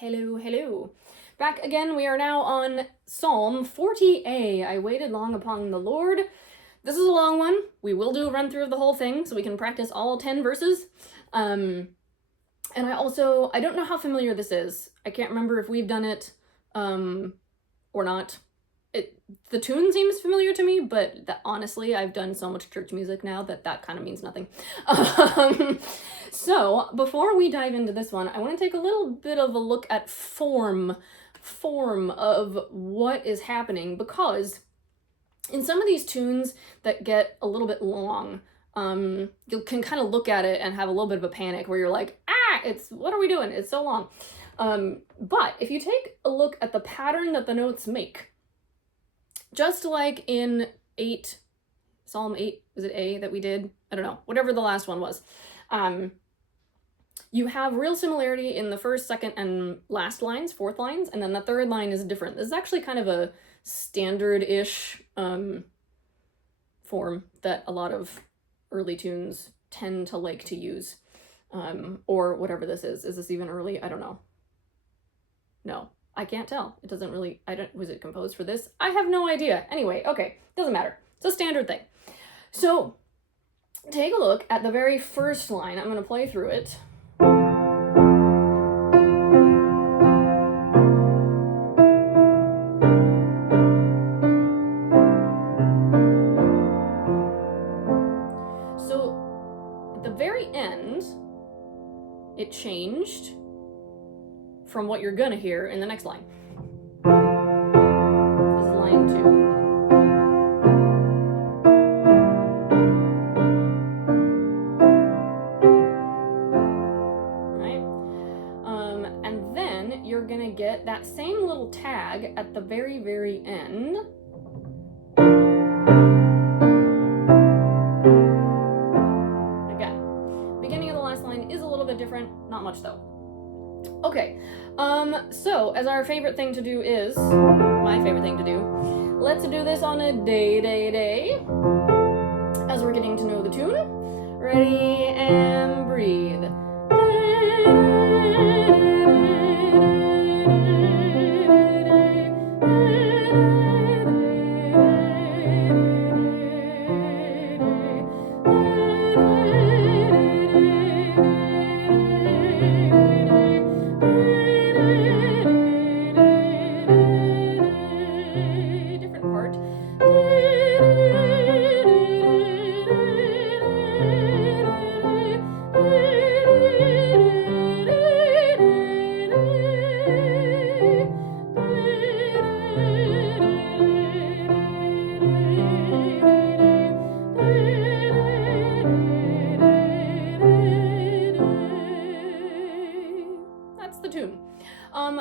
Hello, hello. Back again, we are now on Psalm 40a. I waited long upon the Lord. This is a long one. We will do a run through of the whole thing so we can practice all 10 verses. And I don't know how familiar this is. I can't remember if we've done it or not. The tune seems familiar to me, but honestly, I've done so much church music now that kind of means nothing. So before we dive into this one, I want to take a little bit of a look at form of what is happening, because in some of these tunes that get a little bit long, you can kind of look at it and have a little bit of a panic where you're like, what are we doing? It's so long. But if you take a look at the pattern that the notes make, just like in Psalm 8, was it A that we did? I don't know, whatever the last one was. You have real similarity in the first, second, and last lines, fourth lines, and then the third line is different. This is actually kind of a standard-ish form that a lot of early tunes tend to like to use, or whatever this is. Is this even early? I don't know. No, I can't tell. It doesn't really, was it composed for this? I have no idea. Anyway, okay, doesn't matter. It's a standard thing. So, take a look at the very first line. I'm going to play through it. So, at the very end, it changed from what you're gonna hear in the next line. This is line 2. And then you're gonna get that same little tag at the very, very end. Again, beginning of the last line is a little bit different, not much though. Okay, so as our favorite thing to do is, my favorite thing to do, let's do this on a day, as we're getting to know the tune. Ready and breathe.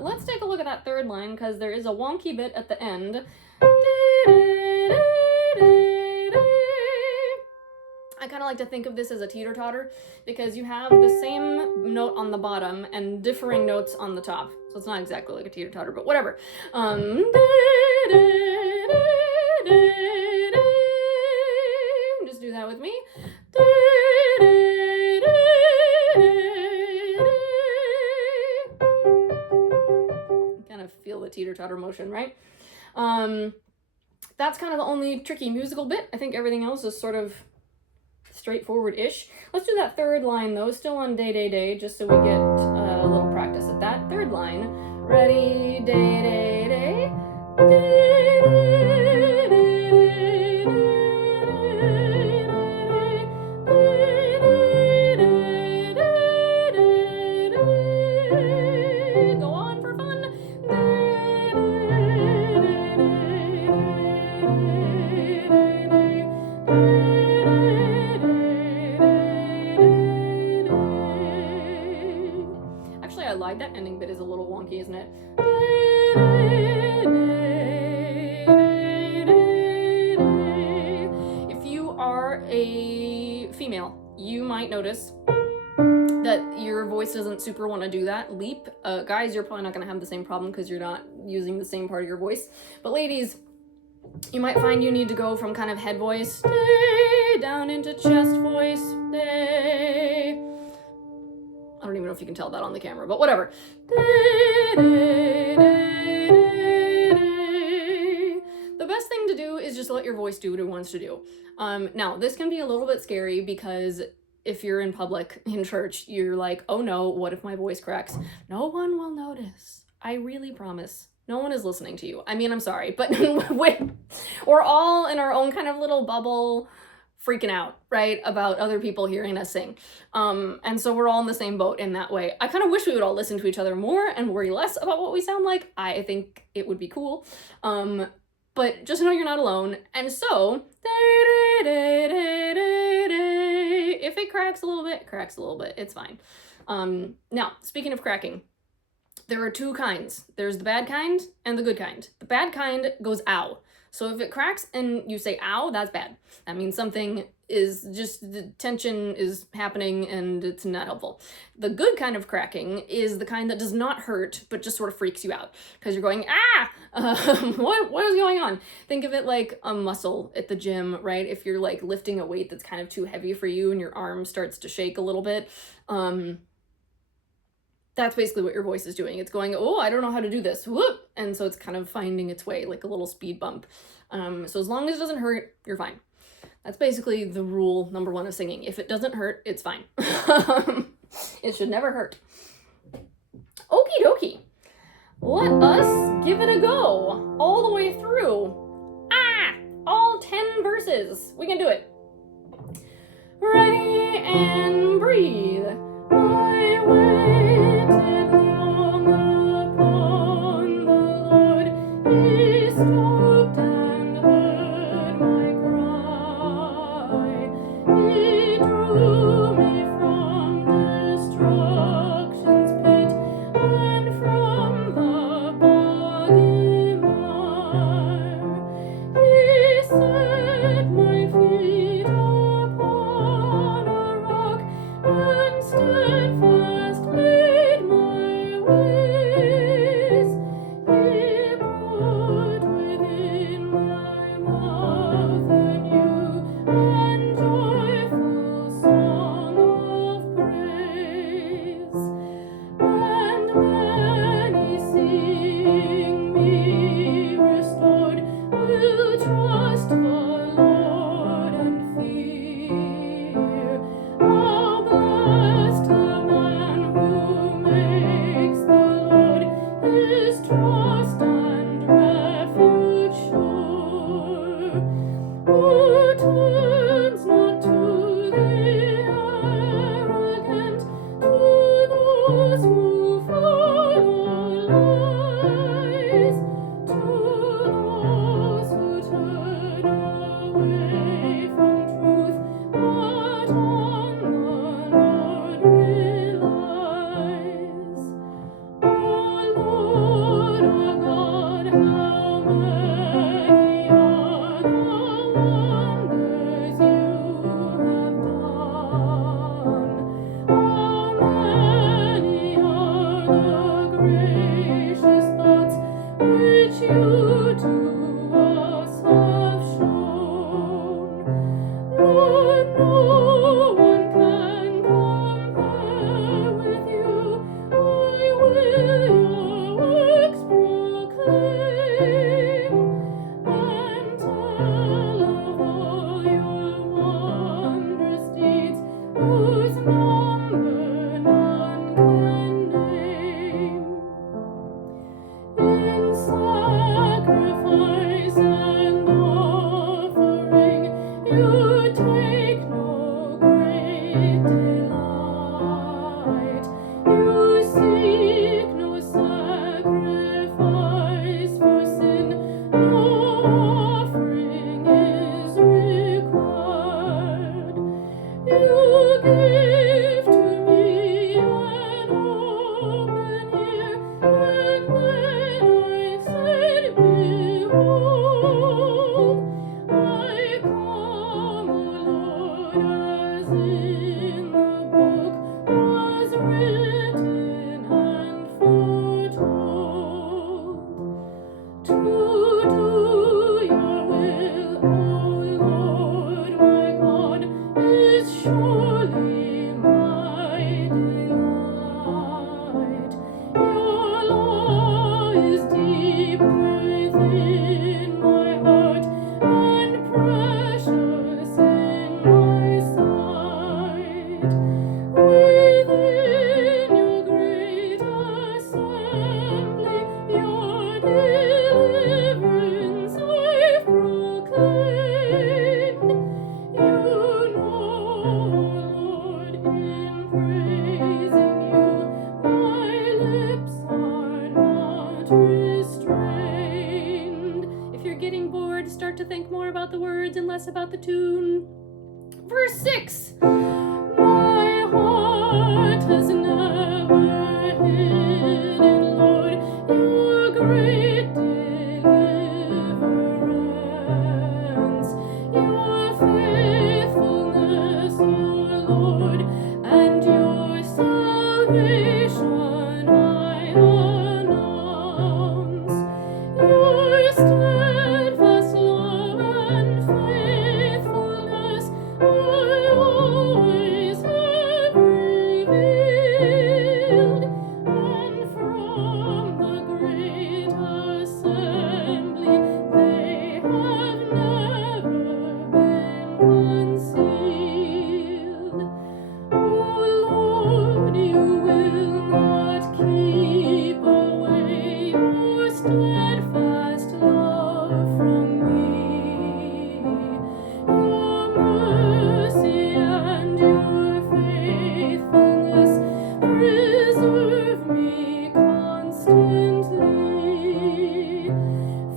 Let's take a look at that third line, because there is a wonky bit at the end. I kind of like to think of this as a teeter-totter, because you have the same note on the bottom and differing notes on the top. So it's not exactly like a teeter-totter, but whatever. Just do that with me. Feel the teeter-totter motion, right? That's kind of the only tricky musical bit. I think everything else is sort of straightforward-ish. Let's do that third line, though, still on day, just so we get a little practice at that. Third line. Ready, day. Go on for fun. Actually, I lied. That ending bit is a little wonky, isn't it? If you are a female, you might notice that your voice doesn't super want to do that leap. Guys, you're probably not going to have the same problem because you're not using the same part of your voice. But ladies, you might find you need to go from kind of head voice down into chest voice. I don't even know if you can tell that on the camera, but whatever. The best thing to do is just let your voice do what it wants to do. Now, this can be a little bit scary because if you're in public, in church, you're like, oh no, what if my voice cracks? No one will notice. I really promise. No one is listening to you. I mean, I'm sorry, but we're all in our own kind of little bubble freaking out, right, about other people hearing us sing. And so we're all in the same boat in that way. I kind of wish we would all listen to each other more and worry less about what we sound like. I think it would be cool. But just know you're not alone. And so, if it cracks a little bit, it cracks a little bit. It's fine. Now, speaking of cracking, there are two kinds. There's the bad kind and the good kind. The bad kind goes ow. So if it cracks and you say ow, that's bad. That means something is just, the tension is happening and it's not helpful. The good kind of cracking is the kind that does not hurt, but just sort of freaks you out. Because you're going, what is going on? Think of it like a muscle at the gym, right? If you're like lifting a weight that's kind of too heavy for you and your arm starts to shake a little bit, that's basically what your voice is doing. It's going, oh, I don't know how to do this. Whoop! And so it's kind of finding its way like a little speed bump. So as long as it doesn't hurt, you're fine. That's basically the rule number one of singing. If it doesn't hurt, it's fine. It should never hurt. Okie dokie. Let us give it a go. All the way through. All 10 verses. We can do it. Ready and breathe. I waited long upon the Lord. He stooped and heard my cry. He drew me from destruction's pit and from the boggy mire. He set my feet upon a rock and steadfast made my ways. He put within my mouth a new and joyful song of praise. And many seeing me restored will trust the Lord and fear. How blessed the man who makes the Lord his trust and refuge sure, who turns not to the arrogant, to those who follow lies, to those who turn away from truth, but on the Lord relies. O Lord our God, how many are the wonders you have done? How many are the gracious thoughts which you to us have shown? Lord, no one can compare with you. I will your works proclaim and tell of all your wondrous deeds, whose number none can name. In sacrifice and offering you take no great delight. You seek no about the tune. Verse 6. My heart has never hidden, Lord, your great deliverance, your faithfulness, O Lord, and your salvation I announce. Your steadfast love and faithfulness I always have revealed, and from the great assembly they have never been concealed. O Lord, you will not keep away your steadfast love from me. Your mercy and your faithfulness preserve me constantly.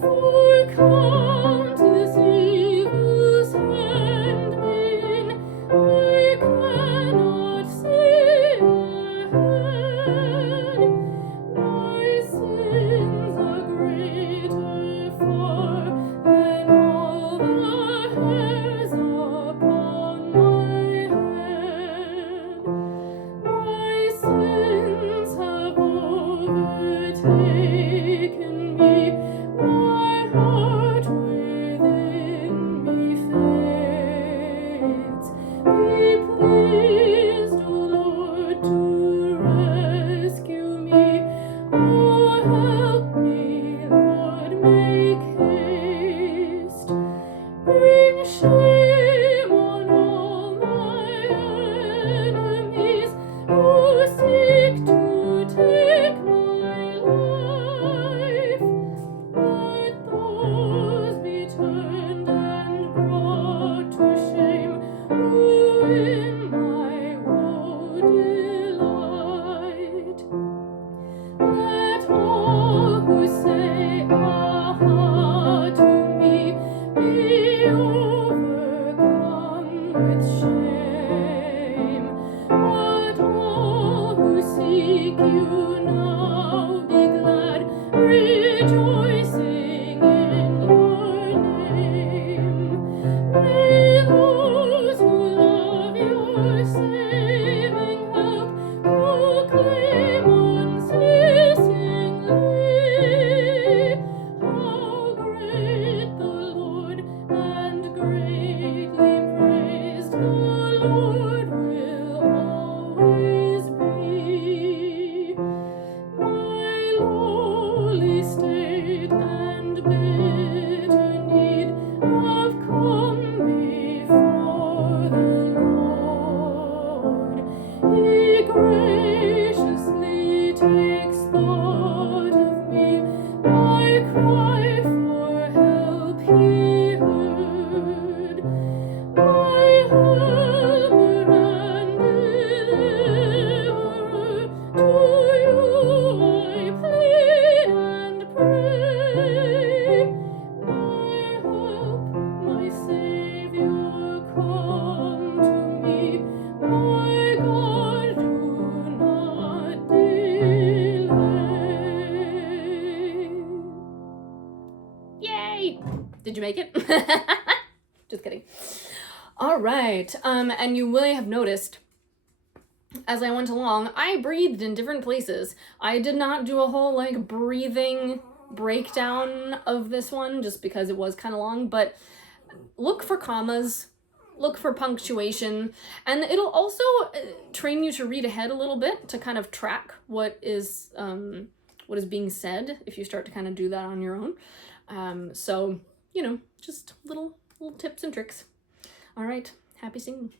For countless evils hem me in, I cannot see ahead. My sins are greater far than all the hairs upon my head. My sins have overtaken me, my heart within me faints. Be pleased, O Lord, to rescue me. Oh, help me, Lord, make haste. Bring shame on all my enemies who seek to take my life. Let those be turned and brought to shame who in my woe delight. Let all who say aha to me be overcome with shame. But all who seek you now be glad, rejoicing in your name. May those who love your saving help proclaim unceasingly how great the Lord and greatly praised the Lord will always be. My lowly state and bitter need have come before the Lord. He graciously takes thought of me, my cry for help he heard. My helper and deliverer, to you I plead and pray. My hope, my Savior, come to me. My God, do not delay. Yay! Did you make it? Just kidding. All right. And you may have noticed as I went along, I breathed in different places. I did not do a whole like breathing breakdown of this one just because it was kind of long, but look for commas, look for punctuation, and it'll also train you to read ahead a little bit to kind of track what is being said if you start to kind of do that on your own. So, you know, just little tips and tricks. All right, happy singing.